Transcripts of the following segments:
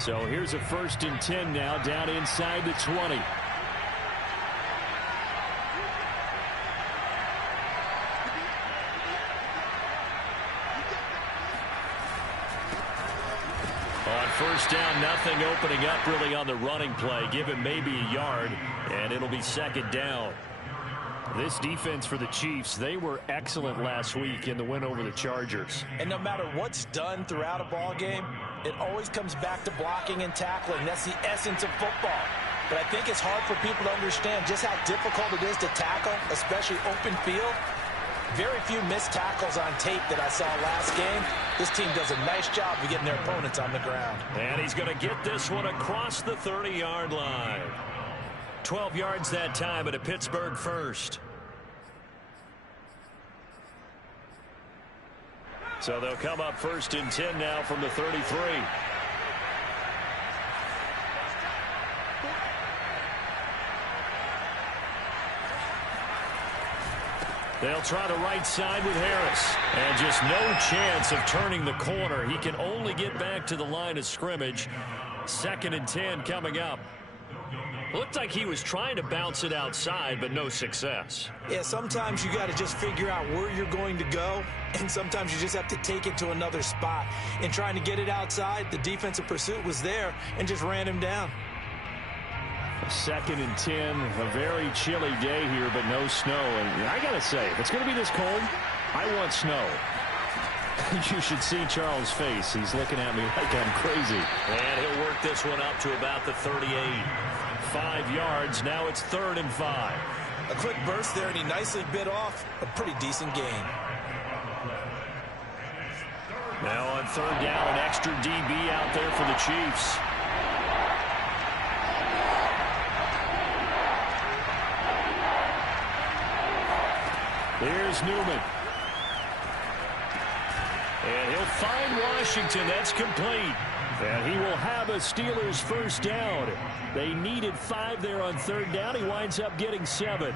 So here's a 1st and 10 now, down inside the 20. On 1st down, nothing, opening up really on the running play. Give him maybe a yard, and it'll be 2nd down. This defense for the Chiefs, they were excellent last week in the win over the Chargers. And no matter what's done throughout a ball game, it always comes back to blocking and tackling. That's the essence of football. But I think it's hard for people to understand just how difficult it is to tackle, especially open field. Very few missed tackles on tape that I saw last game. This team does a nice job of getting their opponents on the ground. And he's going to get this one across the 30-yard line. 12 yards that time, and a Pittsburgh first. So they'll come up 1st and 10 now from the 33. They'll try the right side with Harris. And just no chance of turning the corner. He can only get back to the line of scrimmage. 2nd and 10 coming up. Looked like he was trying to bounce it outside, but no success. Yeah, sometimes you got to just figure out where you're going to go, and sometimes you just have to take it to another spot. In trying to get it outside, the defensive pursuit was there and just ran him down. 2nd and 10, a very chilly day here, but no snow. And I got to say, if it's going to be this cold, I want snow. You should see Charles' face. He's looking at me like I'm crazy. And he'll work this one up to about the 38. 5 yards. Now it's 3rd and 5. A quick burst there, and he nicely bit off a pretty decent gain. Now on 3rd down, an extra DB out there for the Chiefs. Here's Newman. And he'll find Washington. That's complete. And he will have a Steelers 1st down. They needed 5 there on 3rd down. He winds up getting 7.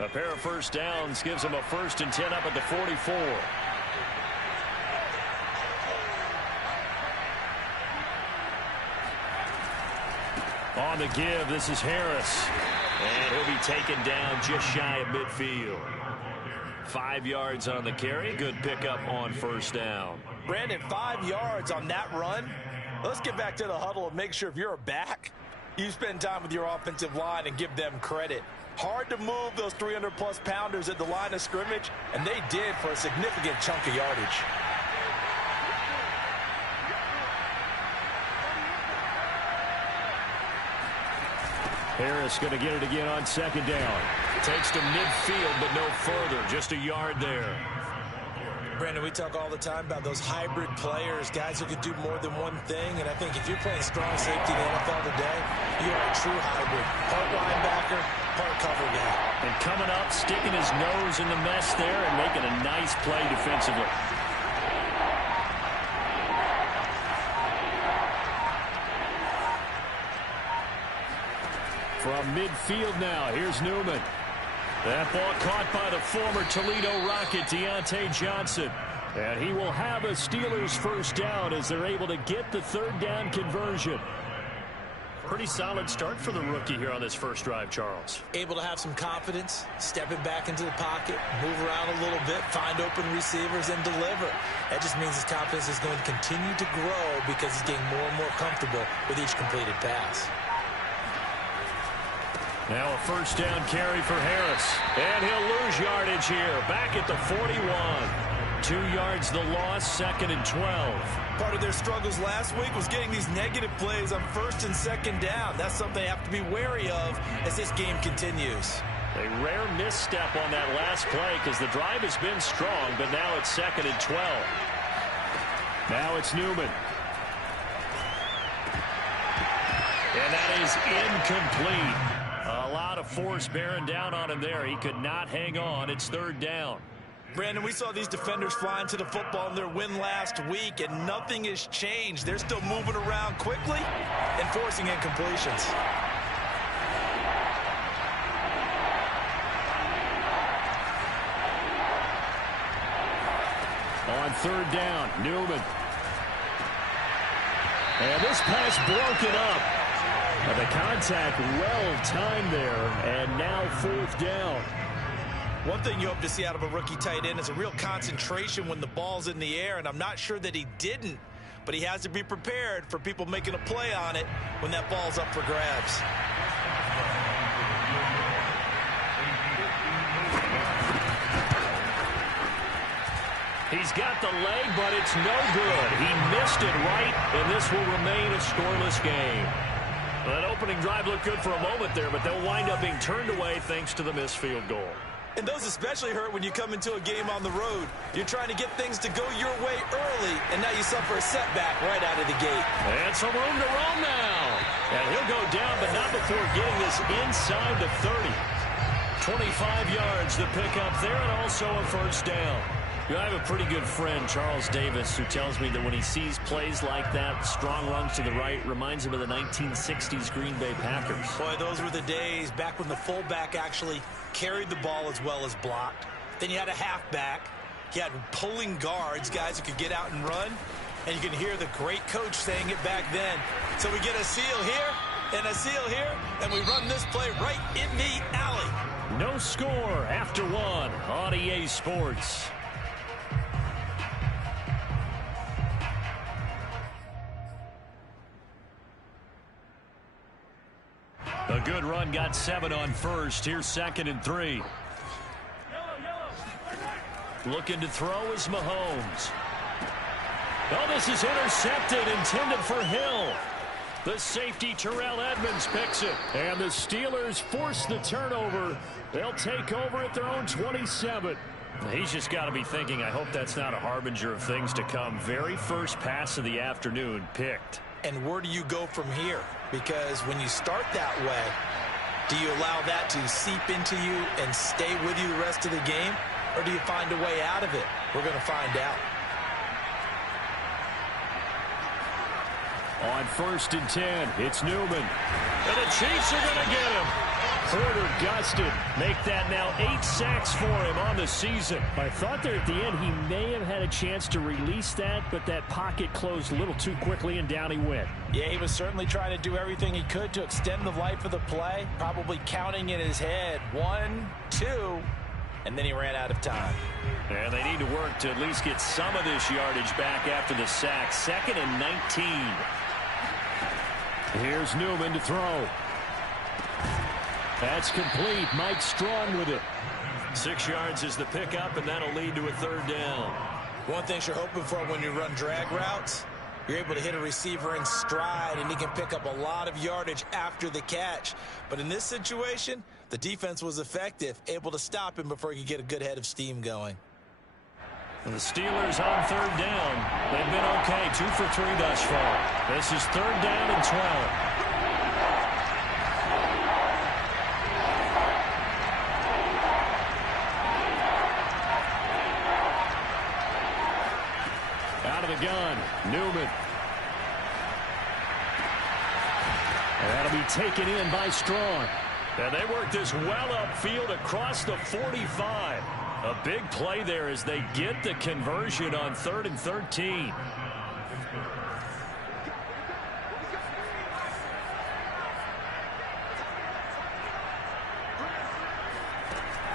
A pair of 1st downs gives him a 1st and 10 up at the 44. On the give, this is Harris. And he'll be taken down just shy of midfield. 5 yards on the carry. Good pickup on 1st down. Brandon, 5 yards on that run. Let's get back to the huddle and make sure if you're a back, you spend time with your offensive line and give them credit. Hard to move those 300-plus pounders at the line of scrimmage, and they did for a significant chunk of yardage. Harris going to get it again on 2nd down. Takes to midfield, but no further. Just a yard there. Brandon, we talk all the time about those hybrid players, guys who can do more than one thing. And I think if you're playing strong safety in the NFL today, you are a true hybrid. Part linebacker, part cover guy. And coming up, sticking his nose in the mess there and making a nice play defensively. From midfield now, here's Newman. That ball caught by the former Toledo Rocket, Deontay Johnson. And he will have a Steelers 1st down as they're able to get the 3rd down conversion. Pretty solid start for the rookie here on this first drive, Charles. Able to have some confidence, stepping back into the pocket, move around a little bit, find open receivers, and deliver. That just means his confidence is going to continue to grow because he's getting more and more comfortable with each completed pass. Now a 1st down carry for Harris. And he'll lose yardage here. Back at the 41. 2 yards the loss, 2nd and 12. Part of their struggles last week was getting these negative plays on 1st and 2nd down. That's something they have to be wary of as this game continues. A rare misstep on that last play because the drive has been strong, but now it's 2nd and 12. Now it's Newman. And that is incomplete. A lot of force bearing down on him there. He could not hang on. It's 3rd down. Brandon, we saw these defenders flying to the football in their win last week, and nothing has changed. They're still moving around quickly and forcing incompletions. on third down. Newman. And this pass broken up. And the contact well timed there. And now fourth down. One thing you hope to see out of a rookie tight end is a real concentration when the ball's in the air, and I'm not sure that he didn't, but he has to be prepared for people making a play on it when that ball's up for grabs. He's got the leg, but it's no good. He missed it right, and this will remain a scoreless game. Well, that opening drive looked good for a moment there, but they'll wind up being turned away thanks to the missed field goal. And those especially hurt when you come into a game on the road. You're trying to get things to go your way early, and now you suffer a setback right out of the gate. And some room to roam now. And he'll go down, but not before getting this inside the 30. 25 yards the pickup there, and also a first down. You know, I have a pretty good friend, Charles Davis, who tells me that when he sees plays like that, strong runs to the right, reminds him of the 1960s Green Bay Packers. Boy, those were the days back when the fullback actually carried the ball as well as blocked. Then you had a halfback. You had pulling guards, guys who could get out and run. And you can hear the great coach saying it back then. So we get a seal here and a seal here, and we run this play right in the alley. No score after one on EA Sports. A good run, got 7 on first. Here's 2nd and 3. Looking to throw is Mahomes. Oh, this is intercepted, intended for Hill. The safety, Terrell Edmonds, picks it. And the Steelers force the turnover. They'll take over at their own 27. He's just got to be thinking, I hope that's not a harbinger of things to come. Very first pass of the afternoon picked. And where do you go from here? Because when you start that way, do you allow that to seep into you and stay with you the rest of the game? Or do you find a way out of it? We're going to find out. On 1st and 10, it's Newman. And the Chiefs are going to get him. Porter gusted. Make that now 8 sacks for him on the season. I thought there at the end he may have had a chance to release that, but that pocket closed a little too quickly, and down he went. Yeah, he was certainly trying to do everything he could to extend the life of the play, probably counting in his head 1, 2, and then he ran out of time. And they need to work to at least get some of this yardage back after the sack. 2nd and 19. Here's Newman to throw. That's complete. Mike Strong with it. 6 yards is the pickup, and that'll lead to a 3rd down. One thing you're hoping for when you run drag routes, you're able to hit a receiver in stride, and he can pick up a lot of yardage after the catch. But in this situation, the defense was effective, able to stop him before he could get a good head of steam going. And the Steelers on 3rd down. They've been okay, 2 for 3 thus far. This is 3rd down and 12. Out of the gun, Newman. And that'll be taken in by Strong. And they work this well upfield across the 45. A big play there as they get the conversion on 3rd and 13.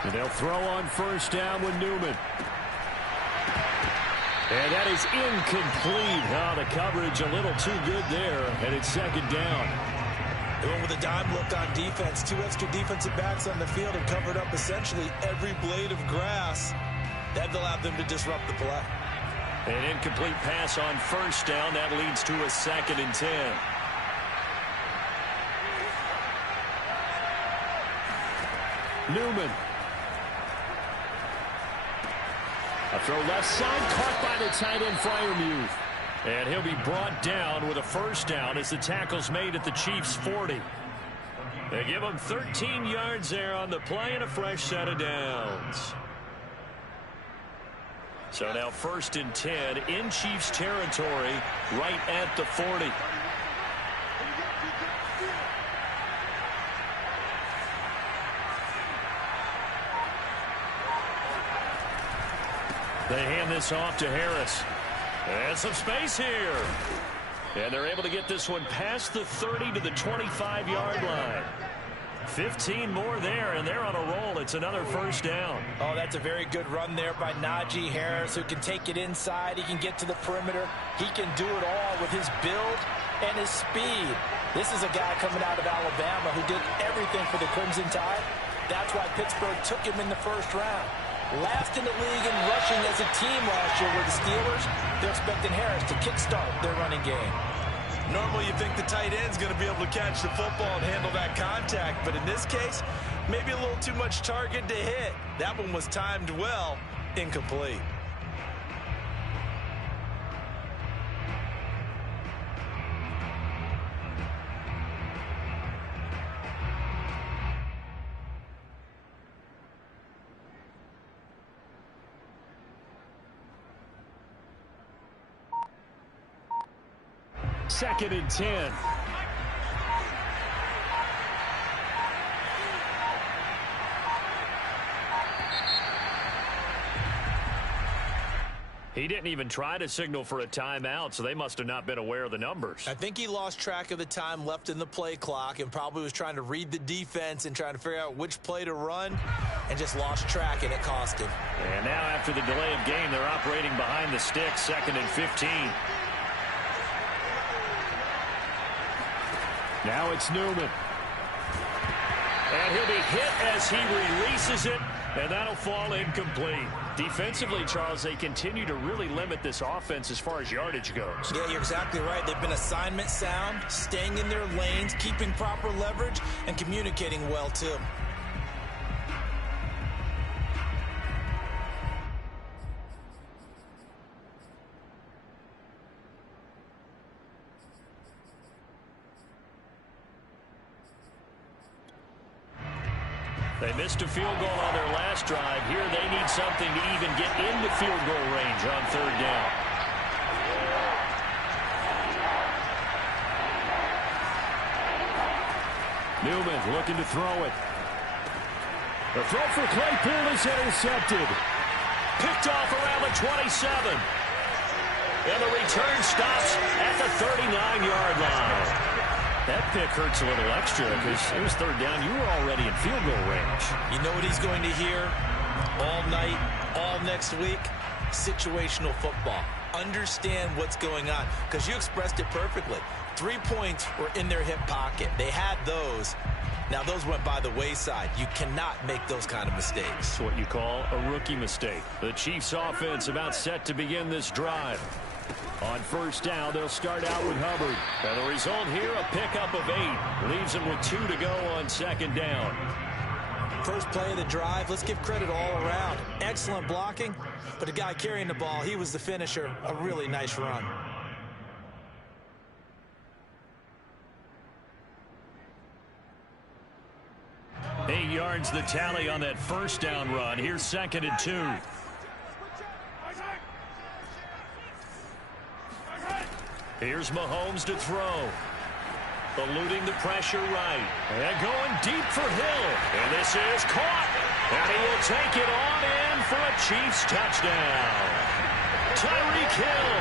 And they'll throw on 1st down with Newman. And that is incomplete. Oh, the coverage a little too good there, and it's 2nd down. They went with a dime look on defense. 2 extra defensive backs on the field and covered up essentially every blade of grass. That allowed them to disrupt the play. An incomplete pass on 1st down. That leads to a 2nd and 10. Newman. A throw left side, caught by the tight end, Freiermuth. And he'll be brought down with a 1st down as the tackle's made at the Chiefs' 40. They give him 13 yards there on the play and a fresh set of downs. So now 1st and 10 in Chiefs territory right at the 40. They hand this this off to Harris. And some space here. And they're able to get this one past the 30 to the 25-yard line. 15 more there, and they're on a roll. It's another first down. Oh, that's a very good run there by Najee Harris, who can take it inside. He can get to the perimeter. He can do it all with his build and his speed. This is a guy coming out of Alabama who did everything for the Crimson Tide. That's why Pittsburgh took him in the first round. Last in the league in rushing as a team last year were the Steelers. They're expecting Harris to kickstart their running game. Normally you think the tight end's going to be able to catch the football and handle that contact, but in this case, maybe a little too much target to hit. That one was timed well, incomplete. Second and 10. He didn't even try to signal for a timeout, so they must have not been aware of the numbers. I think he lost track of the time left in the play clock and probably was trying to read the defense and trying to figure out which play to run and just lost track, and it cost him. And now after the delay of game, they're operating behind the sticks, second and 15. Now it's Newman. And he'll be hit as he releases it, and that'll fall incomplete. Defensively, Charles, they continue to really limit this offense as far as yardage goes. Yeah, you're exactly right. They've been assignment sound, staying in their lanes, keeping proper leverage, and communicating well, too. They missed a field goal on their last drive. Here they need something to even get into field goal range on third down. Newman looking to throw it. The throw for Claypool is intercepted. Picked off around the 27. And the return stops at the 39-yard line. That pick hurts a little extra because it was third down. You were already in field goal range. You know what he's going to hear all night, all next week? Situational football. Understand what's going on, because you expressed it perfectly. 3 points were in their hip pocket. They had those. Now, those went by the wayside. You cannot make those kind of mistakes. It's what you call a rookie mistake. The Chiefs offense about set to begin this drive. On first down, they'll start out with Hubbard. And the result here, a pickup of 8. Leaves them with 2 to go on second down. First play of the drive, let's give credit all around. Excellent blocking, but the guy carrying the ball, he was the finisher. A really nice run. Eight yards the tally on that first down run. Here's second and 2. Here's Mahomes to throw. Eluding the pressure right. And going deep for Hill. And this is caught. And he will take it on in for a Chiefs touchdown. Tyreek Hill.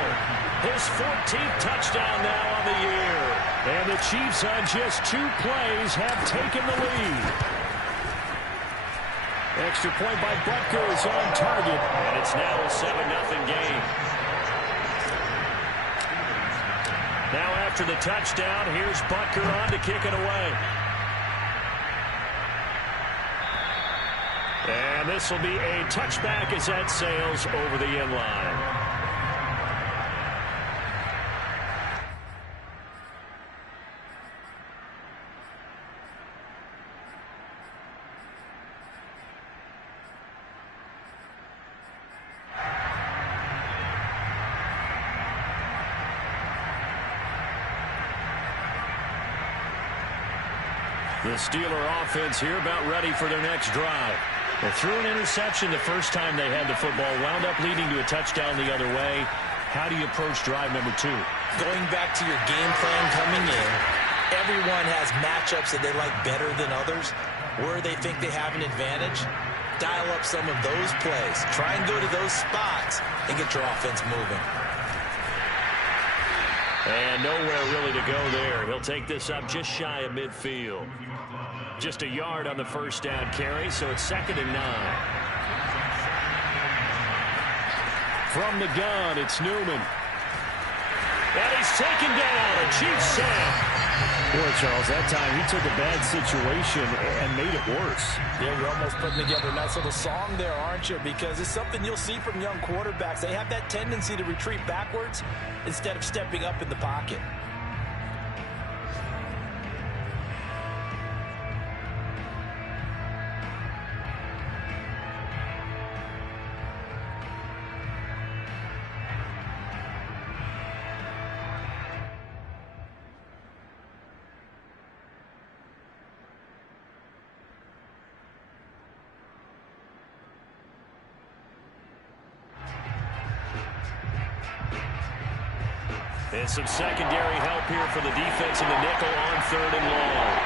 His 14th touchdown now on the year. And the Chiefs on just 2 plays have taken the lead. Extra point by Butker is on target. And it's now a 7-0 game. Now after the touchdown, here's Butker on to kick it away. And this will be a touchback as that sails over the end line. The Steeler offense here about ready for their next drive. They threw an interception the first time they had the football, wound up leading to a touchdown the other way. How do you approach drive number 2? Going back to your game plan coming in, everyone has matchups that they like better than others, where they think they have an advantage. dial up some of those plays. Try and go to those spots and get your offense moving. And nowhere really to go there. He'll take this up just shy of midfield. Just a yard on the first down carry, so it's 2nd and 9. From the gun, it's Newman. And he's taken down. A Chiefs sack. Boy, Charles, that time he took a bad situation and made it worse. Yeah, you're almost putting together a nice little song there, aren't you? Because it's something you'll see from young quarterbacks. They have that tendency to retreat backwards instead of stepping up in the pocket. And some secondary help here for the defense in the nickel on 3rd and long.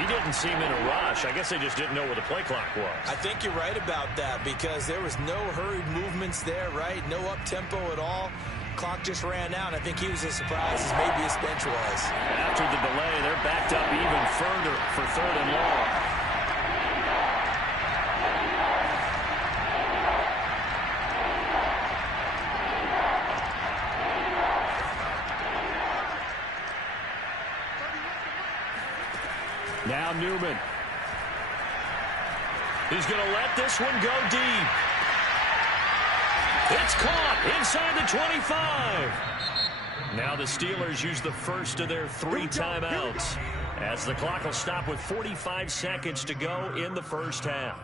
He didn't seem in a rush. I guess they just didn't know where the play clock was. I think you're right about that because there was no hurried movements there, right? No up-tempo at all. Clock just ran out. I think he was as surprised as maybe his bench was. After the delay, they're backed up even further for 3rd and long. Now Newman. He's going to let this one go deep. It's caught inside the 25. Now the Steelers use the first of their 3 timeouts as the clock will stop with 45 seconds to go in the first half.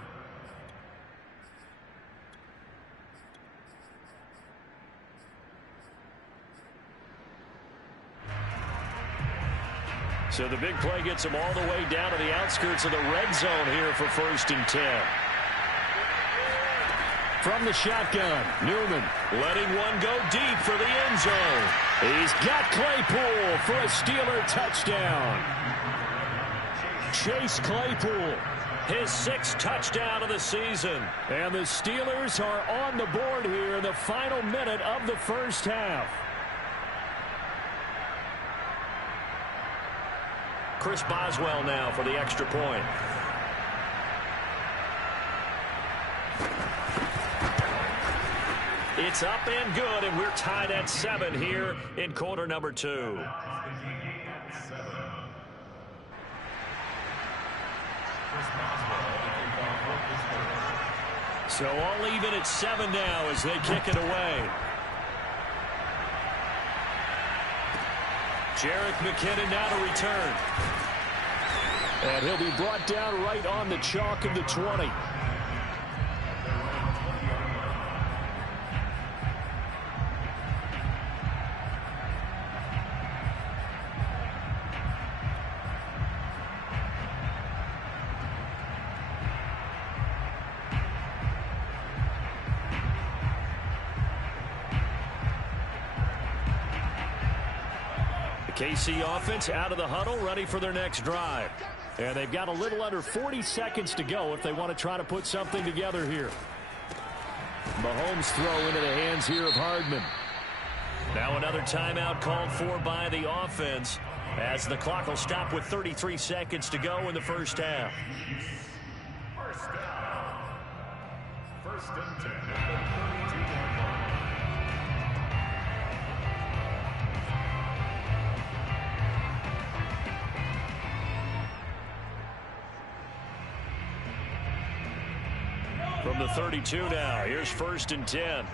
So the big play gets him all the way down to the outskirts of the red zone here for 1st and 10. From the shotgun, Newman letting one go deep for the end zone. He's got Claypool for a Steeler touchdown. Chase Claypool, his 6th touchdown of the season. And the Steelers are on the board here in the final minute of the first half. Chris Boswell now for the extra point. It's up and good, and we're tied at 7 here in quarter number 2. So all even at 7 now as they kick it away. Jerick McKinnon now to return. And he'll be brought down right on the chalk of the 20. KC offense out of the huddle, ready for their next drive. And they've got a little under 40 seconds to go if they want to try to put something together here. Mahomes throw into the hands here of Hardman. Now another timeout called for by the offense as the clock will stop with 33 seconds to go in the first half. First and 10. From the 32 now, here's 1st and 10.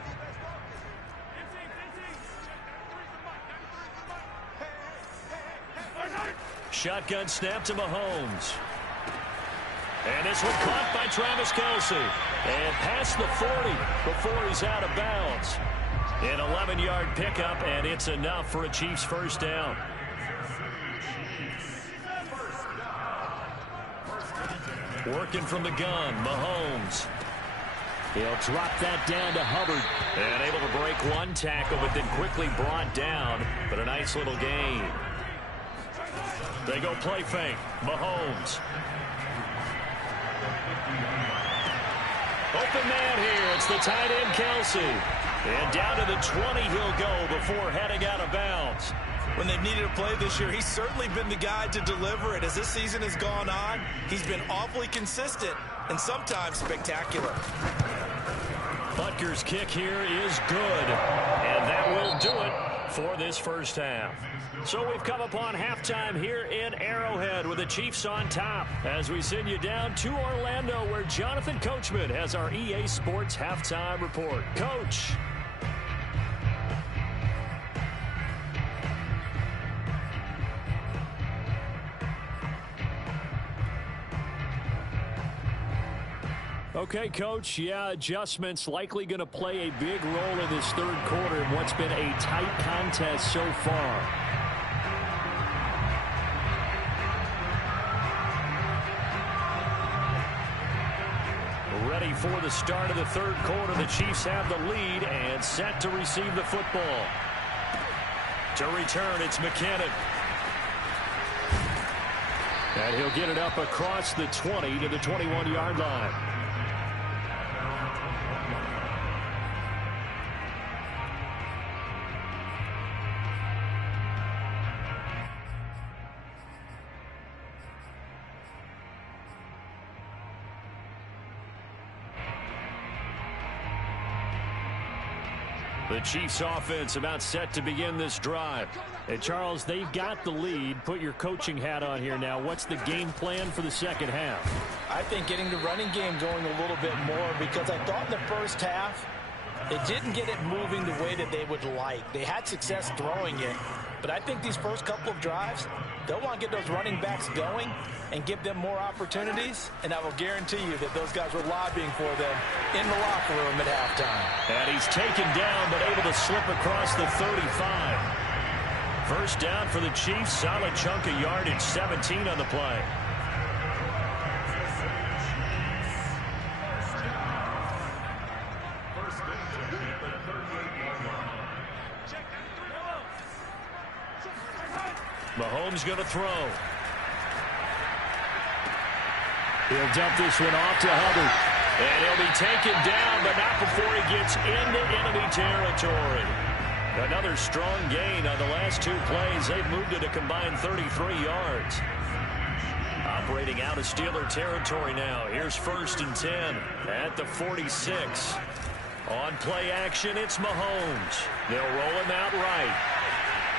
Shotgun snap to Mahomes. And this one caught by Travis Kelce. And past the 40 before he's out of bounds. An 11-yard pickup, and it's enough for a Chiefs first down. Working from the gun, Mahomes. He'll drop that down to Hubbard. And able to break one tackle, but then quickly brought down. But a nice little gain. They go play fake. Mahomes. Open man here. It's the tight end, Kelsey. And down to the 20 he'll go before heading out of bounds. When they've needed a play this year, he's certainly been the guy to deliver it. As this season has gone on, he's been awfully consistent and sometimes spectacular. Butker's kick here is good. And that will do it for this first half. So we've come upon halftime here in Arrowhead with the Chiefs on top as we send you down to Orlando where Jonathan Coachman has our EA Sports halftime report. Coach. Okay, Coach, yeah, adjustments likely going to play a big role in this third quarter in what's been a tight contest so far. Ready for the start of the third quarter. The Chiefs have the lead and set to receive the football. To return, it's McKinnon. And he'll get it up across the 20 to the 21-yard line. The Chiefs offense about set to begin this drive. And Charles, they've got the lead. Put your coaching hat on here now. What's the game plan for the second half? I think getting the running game going a little bit more because I thought in the first half it didn't get it moving the way that they would like. They had success throwing it, but I think these first couple of drives, they'll want to get those running backs going and give them more opportunities, and I will guarantee you that those guys were lobbying for them in the locker room at halftime. And he's taken down, but able to slip across the 35. First down for the Chiefs, solid chunk of yardage, 17 on the play. Mahomes going to throw. He'll dump this one off to Hubbard. And he'll be taken down, but not before he gets into enemy territory. Another strong gain on the last two plays. They've moved it a combined 33 yards. Operating out of Steeler territory now. Here's 1st and 10 at the 46. On play action, it's Mahomes. They'll roll him out right.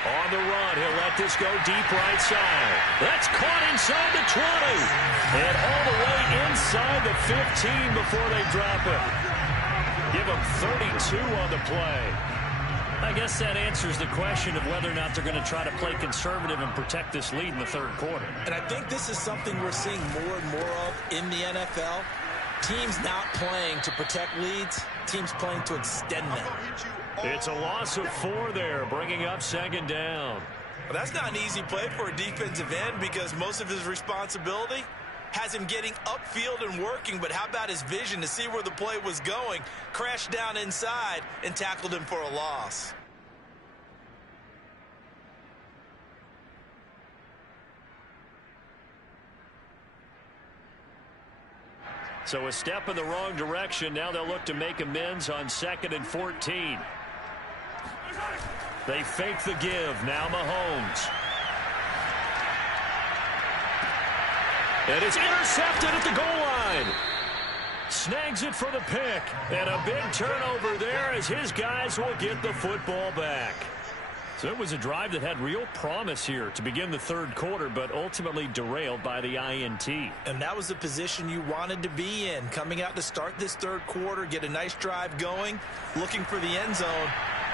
On the run, he'll let this go deep right side. That's caught inside the 20. And all the way inside the 15 before they drop it. Give him 32 on the play. I guess that answers the question of whether or not they're going to try to play conservative and protect this lead in the third quarter. And I think this is something we're seeing more and more of in the NFL. Teams not playing to protect leads, teams playing to extend them. It's a loss of 4 there, bringing up 2nd down. Well, that's not an easy play for a defensive end because most of his responsibility has him getting upfield and working, but how about his vision to see where the play was going, crashed down inside, and tackled him for a loss. So a step in the wrong direction. Now they'll look to make amends on 2nd and 14. They fake the give. Now Mahomes. And it's intercepted at the goal line. Snags it for the pick. And a big turnover there as his guys will get the football back. So it was a drive that had real promise here to begin the third quarter, but ultimately derailed by the INT. And that was the position you wanted to be in. Coming out to start this third quarter, get a nice drive going, looking for the end zone.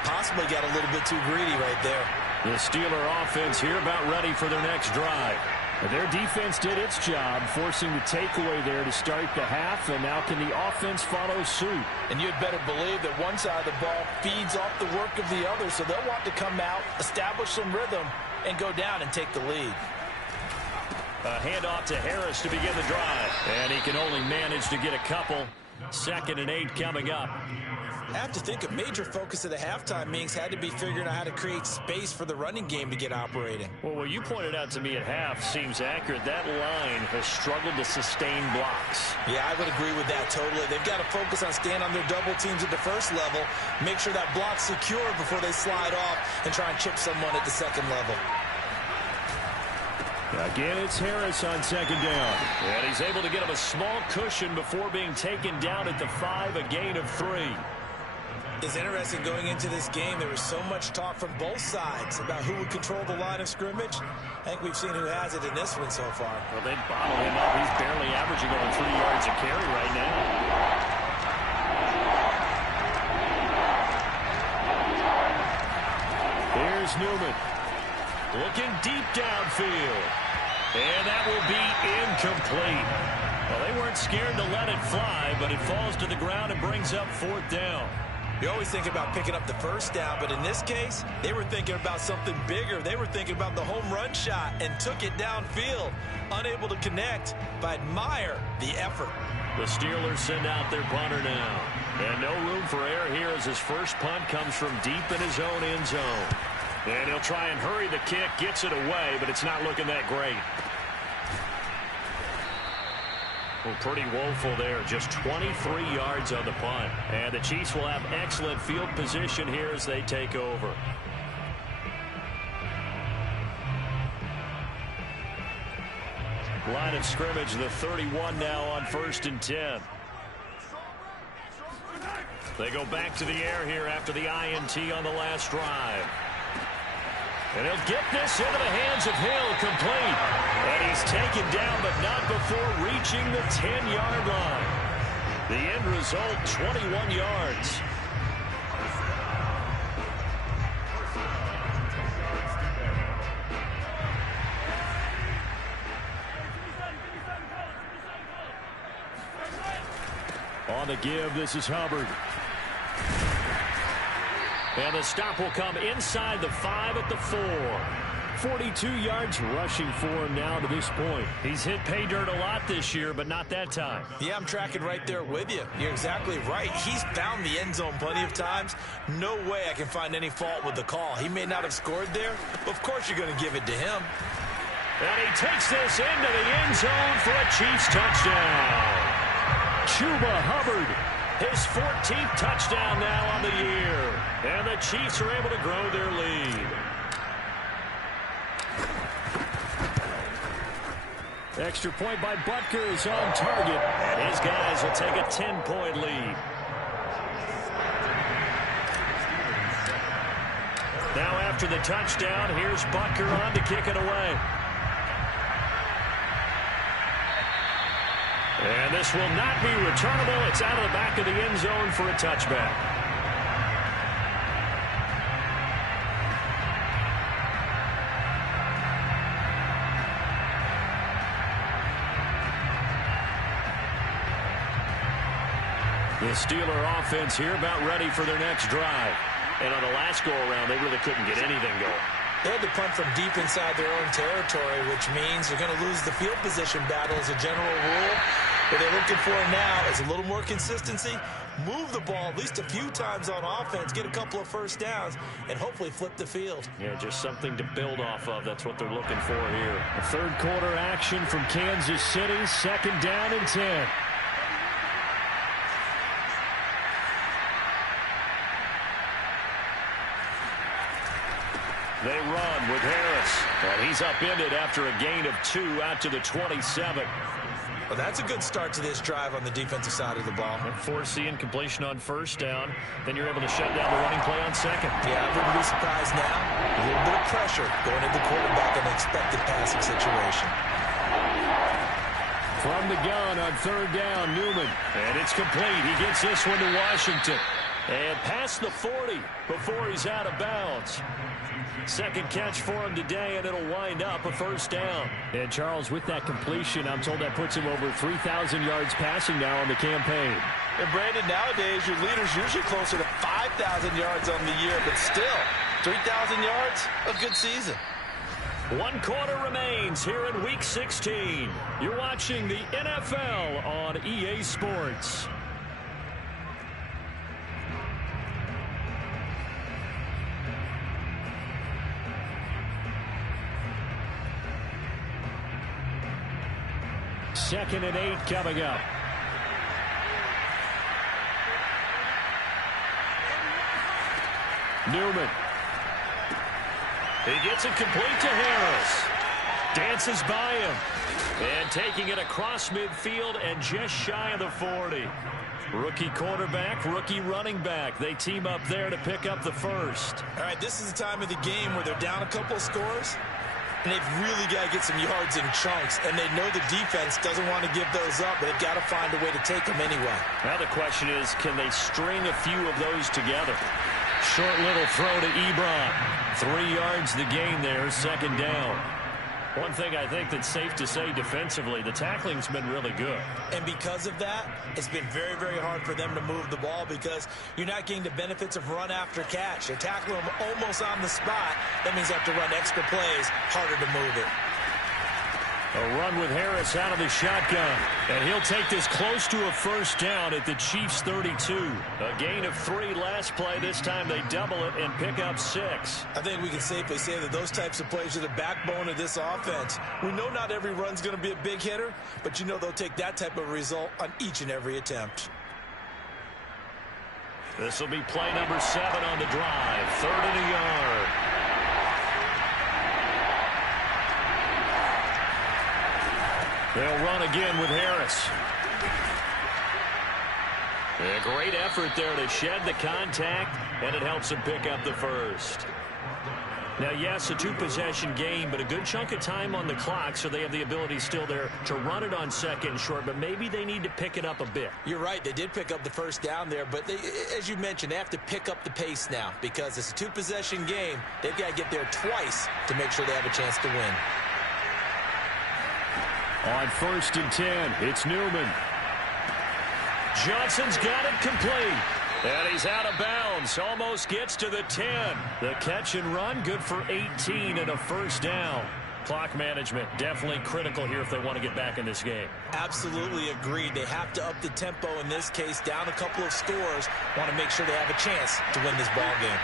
Possibly got a little bit too greedy right there. The Steeler offense here about ready for their next drive. Their defense did its job, forcing the takeaway there to start the half, and now can the offense follow suit? And you'd better believe that one side of the ball feeds off the work of the other, so they'll want to come out, establish some rhythm, and go down and take the lead. A handoff to Harris to begin the drive, and he can only manage to get a couple. 2nd and 8 coming up. I have to think a major focus of the halftime meetings had to be figuring out how to create space for the running game to get operating. Well, what you pointed out to me at half seems accurate. That line has struggled to sustain blocks. Yeah, I would agree with that totally. They've got to focus on staying on their double teams at the first level, make sure that block's secure before they slide off and try and chip someone at the second level. Again, it's Harris on 2nd down. And he's able to get him a small cushion before being taken down at the 5, a gain of 3. It's interesting going into this game. There was so much talk from both sides about who would control the line of scrimmage. I think we've seen who has it in this one so far. Well, they bottle him up. He's barely averaging over 3 yards a carry right now. Here's Newman. Looking deep downfield. And that will be incomplete. Well, they weren't scared to let it fly, but it falls to the ground and brings up 4th down. You always think about picking up the first down, but in this case, they were thinking about something bigger. They were thinking about the home run shot and took it downfield. Unable to connect, but admire the effort. The Steelers send out their punter now. And no room for error here as his first punt comes from deep in his own end zone. And he'll try and hurry the kick, gets it away, but it's not looking that great. Well, pretty woeful there, just 23 yards on the punt. And the Chiefs will have excellent field position here as they take over. Line of scrimmage, the 31 now on 1st and 10. They go back to the air here after the INT on the last drive. And he'll get this into the hands of Hill, complete. And he's taken down, but not before reaching the 10-yard line. The end result, 21 yards. On the give, this is Hubbard. And the stop will come inside the 5 at the 4. 42 yards rushing for him now to this point. He's hit pay dirt a lot this year, but not that time. Yeah, I'm tracking right there with you. You're exactly right. He's found the end zone plenty of times. No way I can find any fault with the call. He may not have scored there, but of course you're going to give it to him. And he takes this into the end zone for a Chiefs touchdown. Chuba Hubbard, his 14th touchdown now on the year. And the Chiefs are able to grow their lead. Extra point by Butker is on target. And his guys will take a 10-point lead. Now after the touchdown, here's Butker on to kick it away. And this will not be returnable. It's out of the back of the end zone for a touchback. The Steeler offense here about ready for their next drive. And on the last go-around, they really couldn't get anything going. They had to punt from deep inside their own territory, which means they're going to lose the field position battle as a general rule. What they're looking for now is a little more consistency, move the ball at least a few times on offense, get a couple of first downs, and hopefully flip the field. Yeah, just something to build off of. That's what they're looking for here. A third quarter action from Kansas City, 2nd down and 10. They run with Harris. And he's upended after a gain of 2 out to the 27. Well, that's a good start to this drive on the defensive side of the ball. Force the incompletion on 1st down. Then you're able to shut down the running play on 2nd. Yeah, I wouldn't be surprised now. A little bit of pressure going into the quarterback in an expected passing situation. From the gun on 3rd down, Newman. And it's complete. He gets this one to Washington. And past the 40 before he's out of bounds. Second catch for him today, and it'll wind up a 1st down. And Charles, with that completion, I'm told that puts him over 3,000 yards passing now on the campaign. And Brandon, nowadays your leader's usually closer to 5,000 yards on the year, but still, 3,000 yards, a good season. 1 quarter remains here in Week 16. You're watching the NFL on EA Sports. 2nd and 8 coming up. Newman. He gets it complete to Harris. Dances by him. And taking it across midfield and just shy of the 40. Rookie quarterback, rookie running back. They team up there to pick up the first. All right, this is the time of the game where they're down a couple of scores, and they've really got to get some yards in chunks, and they know the defense doesn't want to give those up, but they've got to find a way to take them anyway. Now the question is, can they string a few of those together? Short little throw to Ebron. 3 yards the gain there, 2nd down. One thing I think that's safe to say defensively, the tackling's been really good. And because of that, it's been very, very hard for them to move the ball because you're not getting the benefits of run after catch. They're tackling them almost on the spot. That means they have to run extra plays, harder to move it. A run with Harris out of the shotgun. And he'll take this close to a first down at the Chiefs' 32. A gain of 3 last play. This time they double it and pick up 6. I think we can safely say that those types of plays are the backbone of this offense. We know not every run's going to be a big hitter, but you know they'll take that type of result on each and every attempt. This will be play number 7 on the drive. 3rd and a yard. They'll run again with Harris. A great effort there to shed the contact, and it helps them pick up the first. Now, yes, a 2-possession game, but a good chunk of time on the clock, so they have the ability still there to run it on 2nd and short, but maybe they need to pick it up a bit. You're right. They did pick up the first down there, but they, as you mentioned, they have to pick up the pace now because it's a 2-possession game. They've got to get there twice to make sure they have a chance to win. On 1st and 10, it's Newman. Johnson's got it complete. And he's out of bounds. Almost gets to the 10. The catch and run, good for 18 and a first down. Clock management, definitely critical here if they want to get back in this game. Absolutely agreed. They have to up the tempo in this case, down a couple of scores. Want to make sure they have a chance to win this ball game.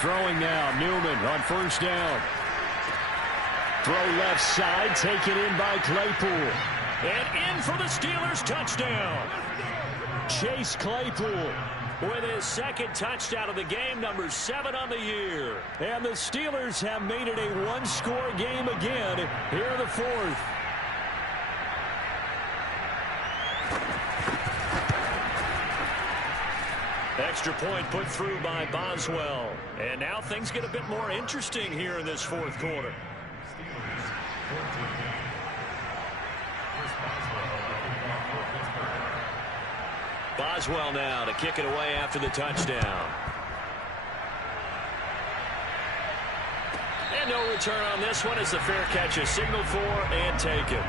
Throwing now, Newman on 1st down. Throw left side, taken in by Claypool. And in for the Steelers touchdown. Chase Claypool with his 2nd touchdown of the game, number 7 on the year. And the Steelers have made it a 1-score game again here in the 4th. Extra point put through by Boswell. And now things get a bit more interesting here in this 4th quarter. Boswell now to kick it away after the touchdown. And no return on this one as the fair catch is signaled for and taken.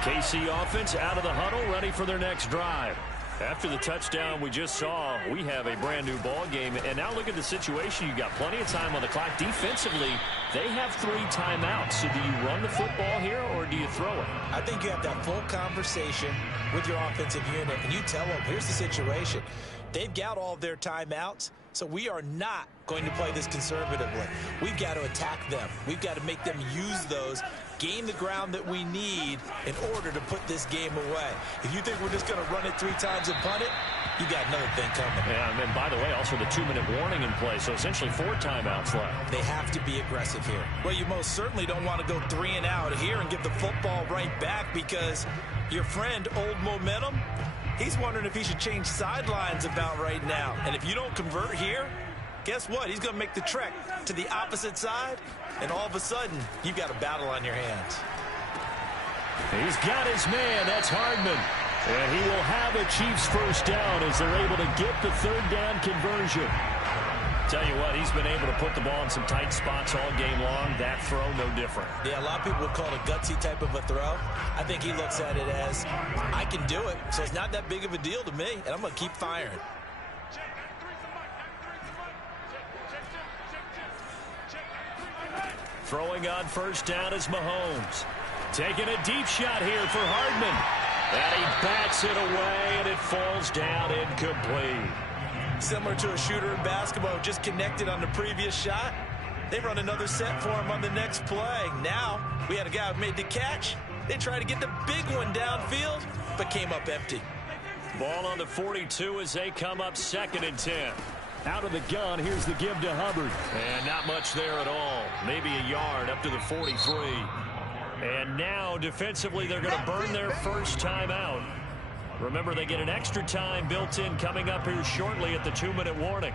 KC offense out of the huddle, ready for their next drive. After the touchdown we just saw, we have a brand new ball game. And now look at the situation. You got plenty of time on the clock. Defensively, they have 3 timeouts. So do you run the football here or do you throw it? I think you have that full conversation with your offensive unit, and you tell them, here's the situation. They've got all of their timeouts, so we are not going to play this conservatively. We've got to attack them. We've got to make them use those, gain the ground that we need in order to put this game away. If you think we're just going to run it 3 times and punt it, you got another thing coming. Yeah, and by the way, also the 2-minute warning in play, so essentially 4 timeouts left. They have to be aggressive here. Well, you most certainly don't want to go 3 and out here and give the football right back because your friend, Old Momentum, he's wondering if he should change sidelines about right now. And if you don't convert here, guess what? He's going to make the trek to the opposite side, and all of a sudden, you've got a battle on your hands. He's got his man. That's Hardman. And he will have a Chiefs first down as they're able to get the 3rd down conversion. Tell you what, he's been able to put the ball in some tight spots all game long. That throw, no different. Yeah, a lot of people would call it a gutsy type of a throw. I think he looks at it as, I can do it, so it's not that big of a deal to me, and I'm going to keep firing. Throwing on first down is Mahomes. Taking a deep shot here for Hardman. And he bats it away, and it falls down incomplete. Similar to a shooter in basketball, just connected on the previous shot. They run another set for him on the next play. Now, we had a guy who made the catch. They tried to get the big one downfield, but came up empty. Ball on the 42 as they come up 2nd and 10. Out of the gun, here's the give to Hubbard. And not much there at all. Maybe a yard up to the 43. And now, defensively, they're going to burn their first time out. Remember, they get an extra time built in coming up here shortly at the 2-minute warning.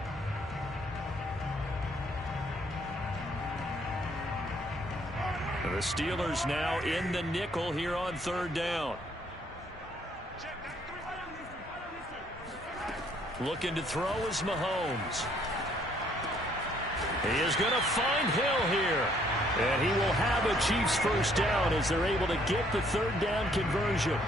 The Steelers now in the nickel here on 3rd down. Looking to throw is Mahomes. He is going to find Hill here. And he will have a Chiefs first down as they're able to get the 3rd down conversion.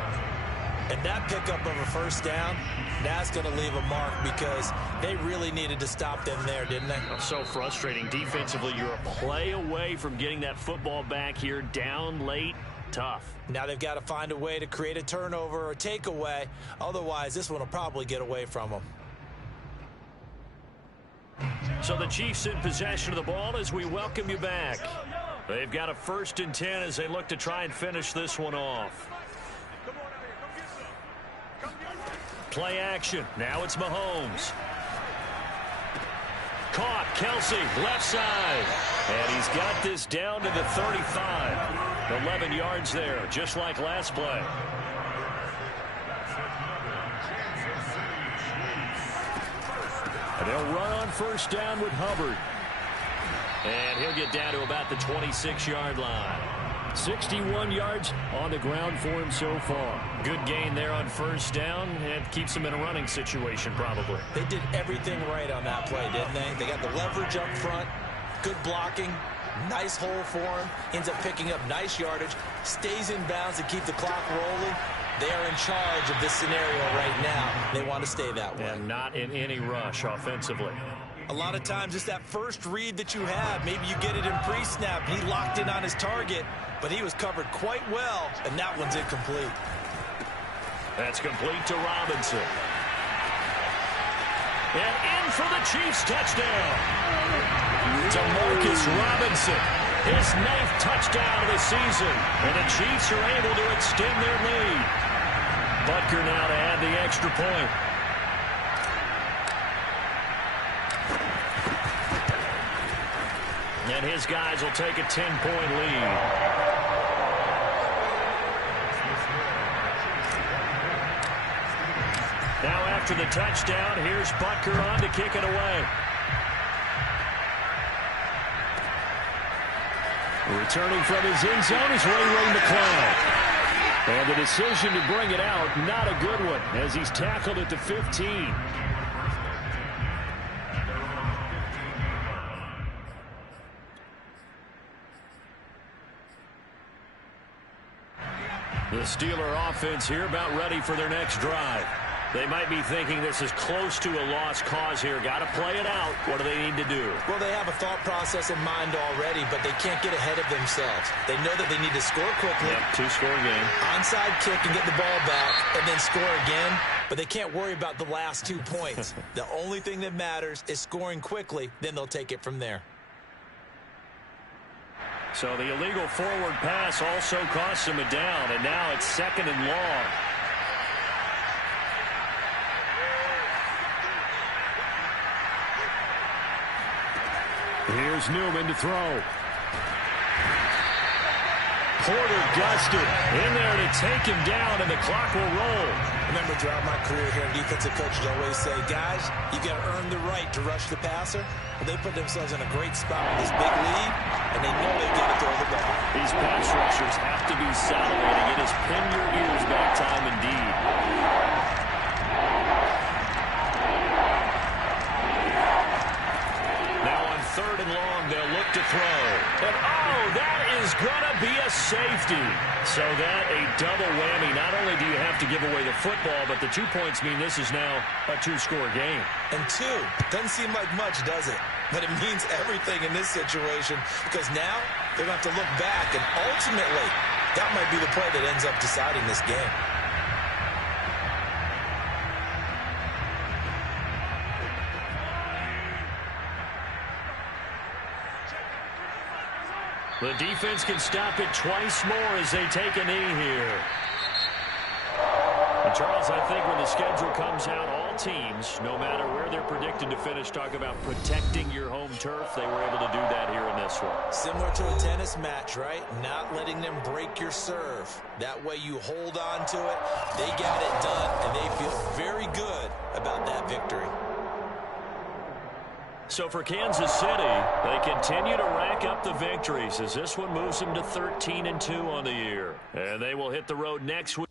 And that pickup of a first down, that's going to leave a mark because they really needed to stop them there, didn't they? So frustrating. Defensively, you're a play away from getting that football back here. Down late, tough. Now they've got to find a way to create a turnover or takeaway. Otherwise, this one will probably get away from them. So the Chiefs in possession of the ball as we welcome you back. They've got a 1st and 10 as they look to try and finish this one off. Play action. Now it's Mahomes. Caught. Kelsey, left side. And he's got this down to the 35. 11 yards there, just like last play. And they'll run on first down with Hubbard. And he'll get down to about the 26-yard line. 61 yards on the ground for him so far. Good gain there on first down, and keeps him in a running situation probably. They did everything right on that play, didn't they? They got the leverage up front, good blocking, nice hole for him, ends up picking up nice yardage, stays in bounds to keep the clock rolling. They are in charge of this scenario right now. They want to stay that way. And not in any rush offensively. A lot of times it's that first read that you have. Maybe you get it in pre-snap. He locked in on his target, but he was covered quite well, and that one's incomplete. That's complete to Robinson. And in for the Chiefs touchdown. DeMarcus Robinson, his 9th touchdown of the season, and the Chiefs are able to extend their lead. Butker now to add the extra point. And his guys will take a 10-point lead. Now after the touchdown, here's Butker on to kick it away. Returning from his end zone is Ray McCloud. And the decision to bring it out, not a good one, as he's tackled at the 15. The Steeler offense here about ready for their next drive. They might be thinking this is close to a lost cause here. Got to play it out. What do they need to do? Well, they have a thought process in mind already, but they can't get ahead of themselves. They know that they need to score quickly. Yep, 2-score game. Onside kick and get the ball back and then score again, but they can't worry about the last 2 points. The only thing that matters is scoring quickly, then they'll take it from there. So the illegal forward pass also costs him a down, and now it's 2nd and long. Here's Newman to throw. Porter gusted in there to take him down, and the clock will roll. Remember, throughout my career here, defensive coaches always say, guys, you got to earn the right to rush the passer. Well, they put themselves in a great spot with this big lead, and they know they've got to throw the ball. These pass rushers have to be salivating. It is pin your ears back time indeed. Now on 3rd and long, they'll look to throw. And oh, that is going to be a safety. So that a double whammy. Not only do you have to give away the football, but the 2 points mean this is now a 2-score game. And 2 doesn't seem like much, does it? But it means everything in this situation because now they're going to have to look back, and ultimately, that might be the play that ends up deciding this game. The defense can stop it twice more as they take a knee here. And Charles, I think when the schedule comes out, all teams, no matter where they're predicted to finish, talk about protecting your home turf. They were able to do that here in this one. Similar to a tennis match, right? Not letting them break your serve. That way you hold on to it. They got it done, and they feel very good about that victory. So for Kansas City, they continue to rack up the victories as this one moves them to 13-2 on the year. And they will hit the road next week.